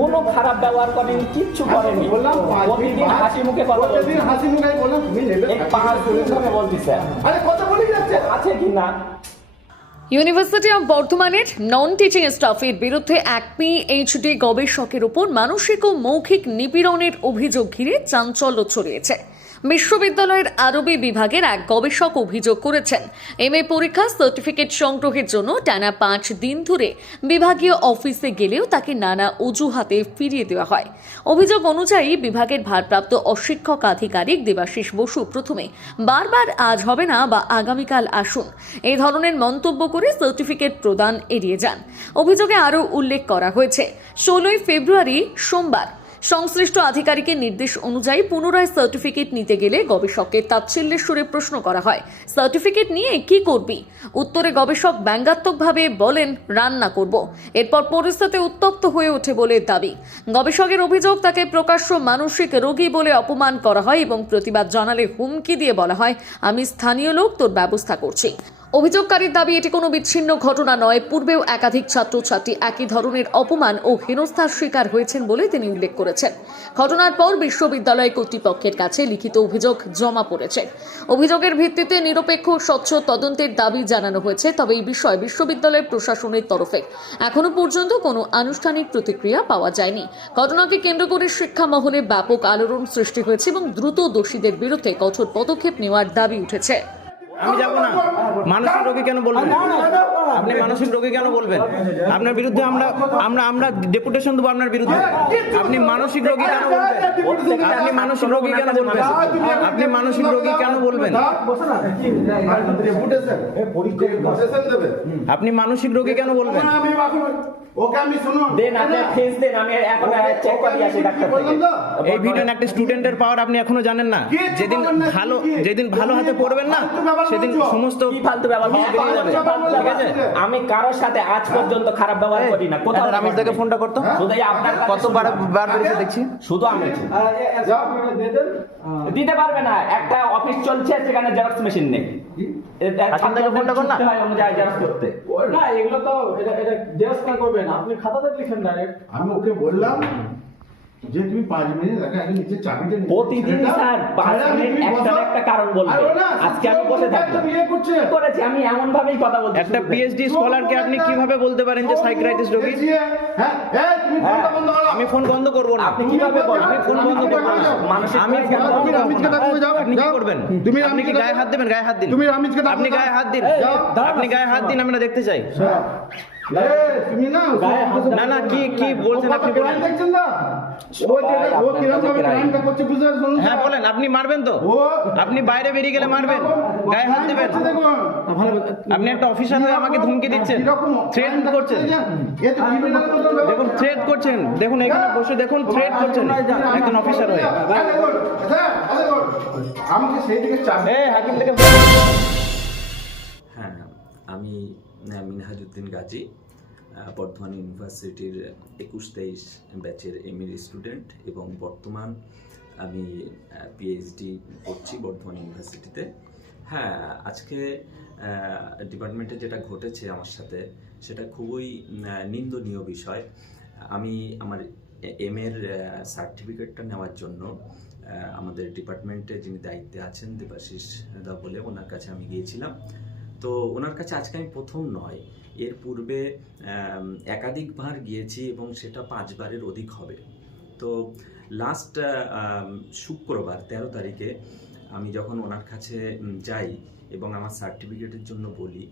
কোনো খারাপ ব্যবহার করেনি, কিচ্ছু করেনি, প্রতিদিন হাসি মুখে কথা বলতেছে আছে কিনা। ইউনিভার্সিটি অফ বর্ধমানের নন টিচিং স্টাফের বিরুদ্ধে এক পিএইচডি গবেষকের উপর মানসিক ও মৌখিক নিপীড়নের অভিযোগ ঘিরে চাঞ্চল্য ছড়িয়েছে। বিশ্ববিদ্যালয়ের আরবি বিভাগের এক গবেষক অভিযোগ করেছেন, এমএ পরীক্ষা সার্টিফিকেট সংগ্রহের জন্য টানা 5 দিন ধরে বিভাগীয় অফিসে গেলেও তাকে নানা অজুহাতে ফিরিয়ে দেওয়া হয়। অভিযোগ অনুযায়ী বিভাগের ভারপ্রাপ্ত অশিক্ষক আধিকারিক দেবাশিস বসু প্রথমে বারবার আজ হবে না বা আগামীকাল আসুন এই ধরনের মন্তব্য করে সার্টিফিকেট প্রদান এড়িয়ে যান। অভিযোগে আরও উল্লেখ করা হয়েছে, 16 ফেব্রুয়ারি সোমবার সংশ্লিষ্ট আধিকারিকের নির্দেশ অনুযায়ী পুনরায় সার্টিফিকেট নিতে গেলে গবেষককে তাচ্ছিল্যের সুরে প্রশ্ন করা হয়, সার্টিফিকেট নিয়ে কি করবি? উত্তরে গবেষক ব্যঙ্গাত্মকভাবে বলেন, রান্না করব। এরপর পরিস্থিতি উত্তপ্ত হয়ে ওঠে বলে দাবি। গবেষকের অভিযোগ, তাকে প্রকাশ্য মানসিক রোগী বলে অপমান করা হয় এবং প্রতিবাদ জানালে হুমকি দিয়ে বলা হয়, আমি স্থানীয় লোক, তোর ব্যবস্থা করছি। অভিযোগকারীর দাবি, এটি কোনো বিচ্ছিন্ন ঘটনা নয়, পূর্বেও একাধিক ছাত্রছাত্রী একই ধরনের অপমান ও হেনস্থার শিকার হয়েছেন বলে তিনি উল্লেখ করেছেন। ঘটনার পর বিশ্ববিদ্যালয় কর্তৃপক্ষের কাছে লিখিত অভিযোগ জমা পড়েছে। অভিযোগের ভিত্তিতে নিরপেক্ষ স্বচ্ছ তদন্তের দাবি জানানো হয়েছে, তবে এই বিষয়ে বিশ্ববিদ্যালয় প্রশাসনের তরফে এখনো পর্যন্ত কোনো আনুষ্ঠানিক প্রতিক্রিয়া পাওয়া যায়নি। ঘটনাকে কেন্দ্র করে শিক্ষা মহলে ব্যাপক আলোড়ন সৃষ্টি হয়েছে এবং দ্রুত দোষীদের বিরুদ্ধে কঠোর পদক্ষেপ নেওয়ার দাবি উঠেছে। আমি যাবো না, মানসিক রোগী কেন বলবেন? আপনি মানসিক রোগী কেন বলবেন? আপনার বিরুদ্ধে আমরা ডেপুটেশন দেবো আপনার বিরুদ্ধে। আপনি মানসিক রোগী কেন বলবেন? আপনি মানসিক রোগী কেন বলবেন? আপনি মানসিক রোগী কেন বলবেন? আপনি মানসিক রোগী কেন বলবেন? এই ভিডিও একটা স্টুডেন্টের পাওয়ার আপনি এখনো জানেন না। যেদিন ভালো হাতে পড়বেন না, সেদিন সমস্ত ফালতু ব্যবহার ঠিক আছে। আমি কারোর সাথে আজ পর্যন্ত খারাপ ব্যবহার করি না। কোথাও রমেশ দাকে ফোনটা করতো, শুধু আপনার কতবার বেরিয়েছে দেখছি, শুধু আমি দিতে পারবে না। একটা অফিস চলছে, সেখানে জেরক্স মেশিন নেই। ফোনটা কর না, জেরক্স করতে না, এগুলো তো এটা জেরক্স না করবেন, আপনি খাতাতে লিখেন ডাইরেক্ট। আমি ওকে বললাম যে তুমি 5 মিনিট আগে নিচে চাবিটা নিয়ে প্রতিদিন স্যার 5 মিনিট একটা কারণ বলবে। আজকে আমি বসে থাকবো করেছি, আমি এমন ভাবেই কথা বলছি। একটা পিএইচডি স্কলারকে আপনি কিভাবে বলতে পারেন যে সাইকিয়াট্রিস্ট রোগী? হ্যাঁ হ্যাঁ, তুমি ফোনটা বন্ধ করো। আমি ফোন বন্ধ করব না। আপনি কিভাবে বলেন? আমি ফোন বন্ধ করব না। আমি তুমি রামিজকে ডাকো, যাও। আপনি কি করবেন? আপনি কি গায়ে হাত দিবেন? গায়ে হাত দিন। তুমি রামিজকে ডাকো, আপনি গায়ে হাত দিন। আপনি গায়ে হাত দিন, আমরা দেখতে চাই। তুমি না না কি বলছেন আপনি? বলেন। দেখছেন না ও কিরকম ভাবে ক্রাইমটা করছে, বুঝতে পারছেন? হ্যাঁ বলেন, আপনি মারবেন তো? আপনি বাইরে বেরিয়ে গেলে মারবেন, গায়ে হাত দিবেন? আপনি একটা অফিসার হয়ে আমাকে ধমকি দিচ্ছেন, থ্রেট করছেন। দেখুন থ্রেট করছেন, দেখুন এখানে বসে দেখুন থ্রেট করছেন একজন অফিসার হয়ে। আমাকে সেই দিকে হাকিম থেকে। হ্যাঁ, আমি মিনহাজউদ্দিন গাজী, বর্ধমান ইউনিভার্সিটির 21-23 ব্যাচের এমএর স্টুডেন্ট এবং বর্তমান আমি পিএইচডি করছি বর্ধমান ইউনিভার্সিটিতে। হ্যাঁ, আজকে ডিপার্টমেন্টে যেটা ঘটেছে আমার সাথে, সেটা খুবই নিন্দনীয় বিষয়। আমি আমার এমএর সার্টিফিকেটটা নেওয়ার জন্য আমাদের ডিপার্টমেন্টে যিনি দায়িত্বে আছেন দেবাশিস দা বলে, ওনার কাছে আমি গিয়েছিলাম। তো ওনার কাছে আজকে আমি প্রথম নয়, এর পূর্বে একাধিকবার গিয়েছি এবং সেটা 5 বারের অধিক হবে। তো লাস্ট শুক্রবার 13 তারিখে আমি যখন ওনার কাছে যাই এবং আমার সার্টিফিকেটের জন্য বলি,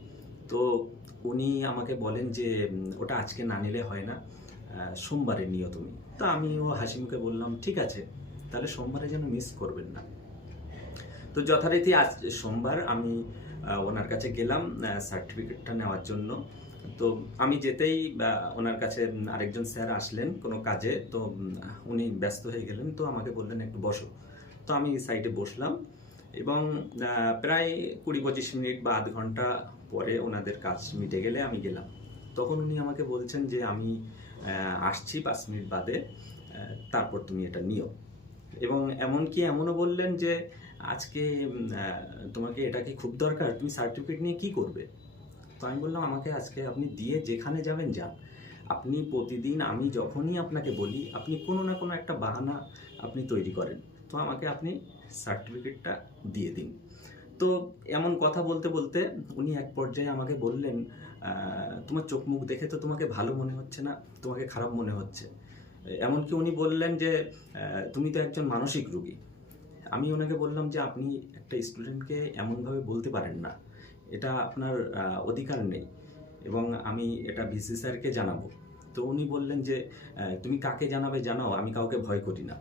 তো উনি আমাকে বলেন যে ওটা আজকে না নিলে হয় না, সোমবারে নিও তুমি। তো আমিও হাসি মুখে বললাম, ঠিক আছে, তাহলে সোমবারে যেন মিস করবেন না। তো যথারীতি আজ সোমবার আমি ওনার কাছে গেলাম সার্টিফিকেটটা নেওয়ার জন্য। তো আমি যেতেই ওনার কাছে আরেকজন স্যার আসলেন কোনো কাজে, তো উনি ব্যস্ত হয়ে গেলেন, তো আমাকে বললেন একটু বসো। তো আমি সাইডে বসলাম এবং প্রায় 20-25 মিনিট বা আধ ঘন্টা পরে ওনাদের কাজ মিটে গেলে আমি গেলাম। তখন উনি আমাকে বলছেন যে আমি আসছি 5 মিনিট বাদে, তারপর তুমি এটা নিও। এবং এমনও বললেন যে আজকে তোমাকে এটা কি খুব দরকার, তুমি সার্টিফিকেট নিয়ে কি করবে? তো আমি বললাম আমাকে আজকে আপনি দিয়ে যেখানে যাবেন যান, আপনি প্রতিদিন আমি যখনই আপনাকে বলি আপনি কোনো না কোনো একটা বাহানা আপনি তৈরি করেন, তো আমাকে আপনি সার্টিফিকেটটা দিয়ে দিন। তো এমন কথা বলতে বলতে উনি এক পর্যায়ে আমাকে বললেন, তোমার চোখ মুখ দেখে তো তোমাকে ভালো মনে হচ্ছে না, তোমাকে খারাপ মনে হচ্ছে। এমনকি উনি বললেন যে তুমি তো একজন মানসিক রোগী। আমি ওনাকে বললাম যে আপনি একটা স্টুডেন্টকে এমনভাবে বলতে পারেন না, এটা আপনার অধিকার নেই এবং আমি এটা ভিসি স্যারকে জানাবো। তো উনি বললেন যে তুমি কাকে জানাবে জানাও, আমি কাউকে ভয় করি না।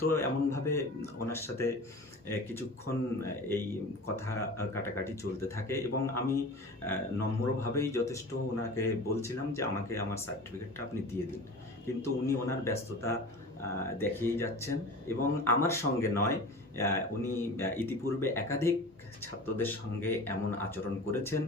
তো এমনভাবে ওনার সাথে কিছুক্ষণ এই কথা কাটাকাটি চলতে থাকে এবং আমি নম্রভাবেই যথেষ্ট ওনাকে বলছিলাম যে আমাকে আমার সার্টিফিকেটটা আপনি দিয়ে দিন, কিন্তু উনি ওনার ব্যস্ততা দেখিয়েই যাচ্ছেন এবং আমার সঙ্গে নয়, উনি ইতিপূর্বে একাধিক ছাত্রদের সঙ্গে এমন আচরণ করেছেন।